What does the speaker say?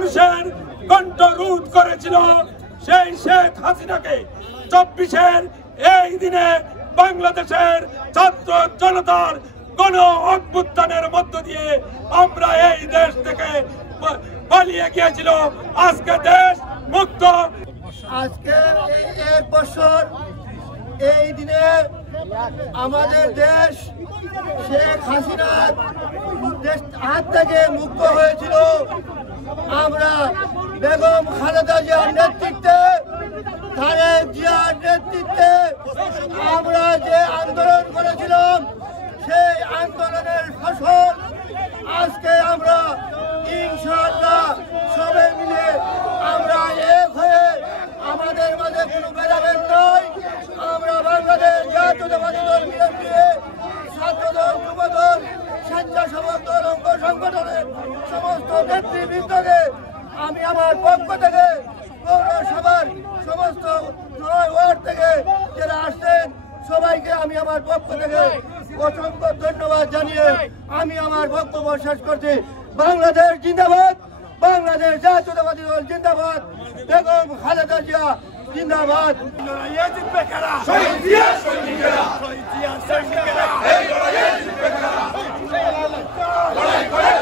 মানুষের কণ্ঠ রোধ করেছিল সেই শেখ হাসিনাকে 24-এর এই দিনে বাংলাদেশের ছাত্র জনতার গণ অভ্যুত্থানের মধ্য দিয়ে আমরা এই দেশ থেকে পালিয়ে গিয়েছিল। আজকে দেশ মুক্ত। আজকে এই 1 বছর এই দিনে আমাদের দেশ শেখ হাসিনার হাত থেকে মুক্ত হয়েছিল। আমরা বেগম খালেদা জিয়ার নেতৃত্বে, তারেক জিয়ার নেতৃত্বে আমরা যে আন্দোলন করেছিলাম সেই আন্দোলনের ফসল আজকে আমরা ইনশাআল্লাহ সবাই মিলে আমরা এক হয়ে আমাদের মাঝে কোনো ভেদাভেদ নয়। আমরা বাংলাদেশ জাতীয়তাবাদী দল বিএনপি, ছাত্রদল, যুবদল, স্বেচ্ছাসেবক দল, অঙ্গ সংগঠনের সমস্ত নেতৃবৃন্দকে আমি আমার পক্ষ থেকে পৌরসভার সমস্ত 9 ওয়ার্ড থেকে যারা আসছেন সবাইকে আমি আমার পক্ষ থেকে অসংখ্য ধন্যবাদ জানিয়ে আমি আমার বক্তব্য শেষ করছি। বাংলাদেশ জিন্দাবাদ, বাংলাদেশ জাতীয়তাবাদী দল জিন্দাবাদ, বেগম খালেদা জিয়া জিন্দাবাদ। লড়াই করে